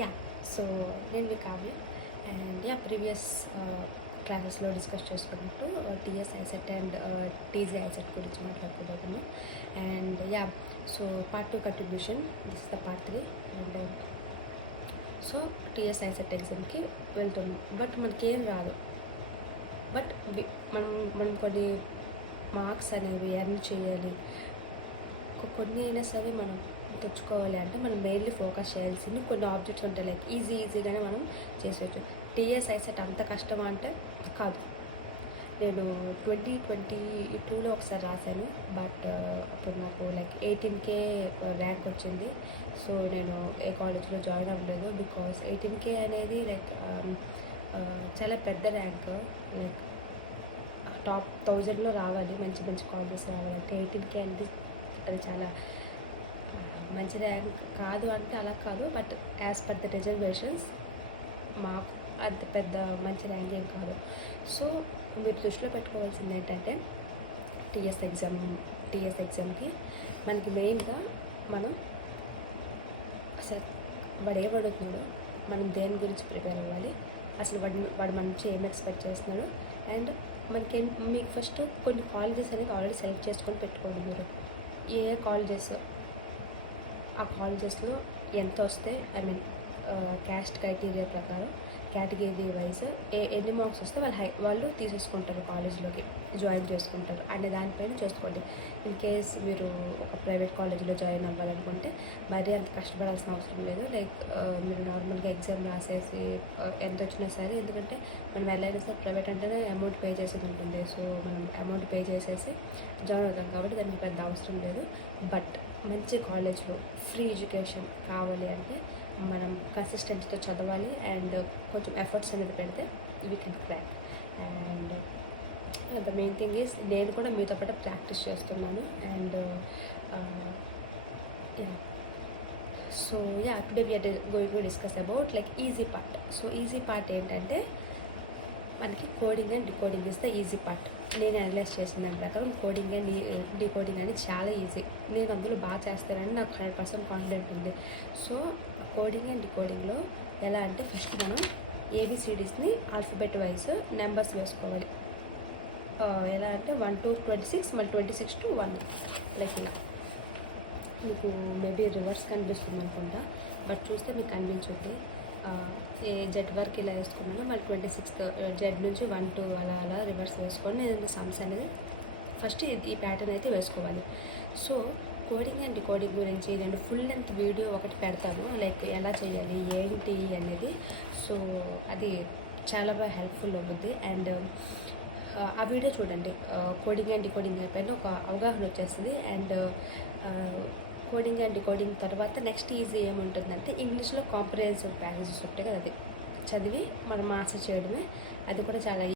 Yeah so నేను మీ Kavya and previous క్లాసెస్లో డిస్కస్ చేసుకున్నట్టు TS ICET and TG ICET గురించి మాట్లాడుకోబోతున్నాం. And so part 2 contribution, this is the part 3. And so TS ICET ఎగ్జామ్కి వెళ్తున్నాం, బట్ మనకేం రాదు. బట్ మనం కొన్ని మార్క్స్ అనేవి ఎర్న్ చేయాలి. కొన్ని అయినా సరే మనం తెచ్చుకోవాలి అంటే మనం మెయిన్లీ ఫోకస్ చేయాల్సింది కొన్ని ఆబ్జెక్ట్స్ ఉంటాయి. లైక్ ఈజీగానే మనం చేసేయచ్చు. టీఎస్ ఐసెట్ అంత కష్టమా అంటే కాదు. నేను 2022లో ఒకసారి రాశాను, బట్ అప్పుడు నాకు లైక్ 18K ర్యాంక్ వచ్చింది. సో నేను ఏ కాలేజ్లో జాయిన్ అవ్వలేదు, బికాస్ 18K అనేది లైక్ చాలా పెద్ద ర్యాంక్. లైక్ టాప్ 1000లో రావాలి, మంచి మంచి కాలేజెస్ రావాలంటే 18K అనేది అది చాలా మంచి ర్యాంక్ కాదు అంటే అలా కాదు, but as per the reservations మాకు అంత పెద్ద మంచి ర్యాంక్ ఏం కాదు. సో మీరు దృష్టిలో పెట్టుకోవాల్సింది ఏంటంటే టీఎస్ ఎగ్జామ్కి మనకి మెయిన్గా మనం అసలు వాడు ఏమడుగుతున్నాడో, మనం దేని గురించి ప్రిపేర్ అవ్వాలి, అసలు వాడు మన నుంచి ఏం ఎక్స్పెక్ట్ చేస్తున్నాడు. అండ్ మీకు ఫస్ట్ కొన్ని కాలేజెస్ అనేది ఆల్రెడీ సెలెక్ట్ చేసుకొని పెట్టుకోండి. మీరు ఏ కాలేజెస్, ఆ కాలేజెస్లో ఎంత వస్తే, ఐ మీన్ క్యాస్ట్ క్రైటీరియా ప్రకారం కేటగిరీ వైజ్ ఎన్ని మార్క్స్ వస్తే వాళ్ళు తీసేసుకుంటారు, కాలేజ్లోకి జాయిన్ చేసుకుంటారు అనే దానిపైన చూసుకోండి. ఇన్ కేస్ మీరు ఒక ప్రైవేట్ కాలేజ్లో జాయిన్ అవ్వాలనుకుంటే మరీ అంత కష్టపడాల్సిన అవసరం లేదు. లైక్ మీరు నార్మల్గా ఎగ్జామ్ రాసేసి ఎంత వచ్చినా సరే, ఎందుకంటే మనం వెళ్ళైనా సరే ప్రైవేట్ అంటేనే అమౌంట్ పే చేసేది ఉంటుంది. సో మనం అమౌంట్ పే చేసేసి జాయిన్ అవుతాం కాబట్టి దానికి పెద్ద అవసరం లేదు. బట్ మంచి కాలేజ్లో ఫ్రీ ఎడ్యుకేషన్ కావాలి అంటే మనం కన్సిస్టెన్సీతో చదవాలి అండ్ కొంచెం ఎఫర్ట్స్ అనేది పెడితే we can crack. And the main thing is నేను కూడా మీతో పాటు ప్రాక్టీస్ చేస్తున్నాను. And so today we are going to discuss about like easy part. So easy part ఏంటంటే మనకి coding and decoding is the easy part. నేను అనలైజ్ చేసిన దాని ప్రకారం కోడింగ్ అండ్ డికోడింగ్ అనేది చాలా ఈజీ. నేను అందులో బాగా చేస్తానని నాకు 100% కాన్ఫిడెంట్ ఉంది. సో కోడింగ్ అండ్ డికోడింగ్లో ఎలా అంటే ఫస్ట్ మనం ఏబిసిడీస్ని ఆల్ఫబెట్ వైజ్ నెంబర్స్ వేసుకోవాలి. ఎలా అంటే 1 to 26, మళ్ళీ 26 to 1, లైక్ ఇలా. మీకు మేబీ రివర్స్ కనిపిస్తుంది అనుకుంటా, బట్ చూస్తే మీకు కనిపించుద్ది. ఏ జెడ్ వరకు ఇలా వేసుకున్నాను, మళ్ళీ 26th జెడ్ నుంచి 1 to అలా రివర్స్ వేసుకొని నేను సమ్స్ అనేది ఫస్ట్ ఈ ప్యాటర్న్ అయితే వేసుకోవాలి. సో కోడింగ్ అండ్ డికోడింగ్ గురించి నేను ఫుల్ లెంత్ వీడియో ఒకటి పెడతాను, లైక్ ఎలా చేయాలి ఏంటి అనేది. సో అది చాలా బాగా హెల్ప్ఫుల్ అవుతుంది. అండ్ ఆ వీడియో చూడండి. కోడింగ్ అండ్ డికోడింగ్ పైన ఒక అవగాహన వచ్చేస్తుంది. అండ్ కోడింగ్ అండ్ డికోడింగ్ తర్వాత నెక్స్ట్ ఈజీ ఏముంటుందంటే ఇంగ్లీష్లో కాంప్రహెన్సివ్ ప్యాసేజెస్ ఉంటాయి కదా, అది చదివి మనం ఆన్సర్ చేయడమే. అది కూడా చాలా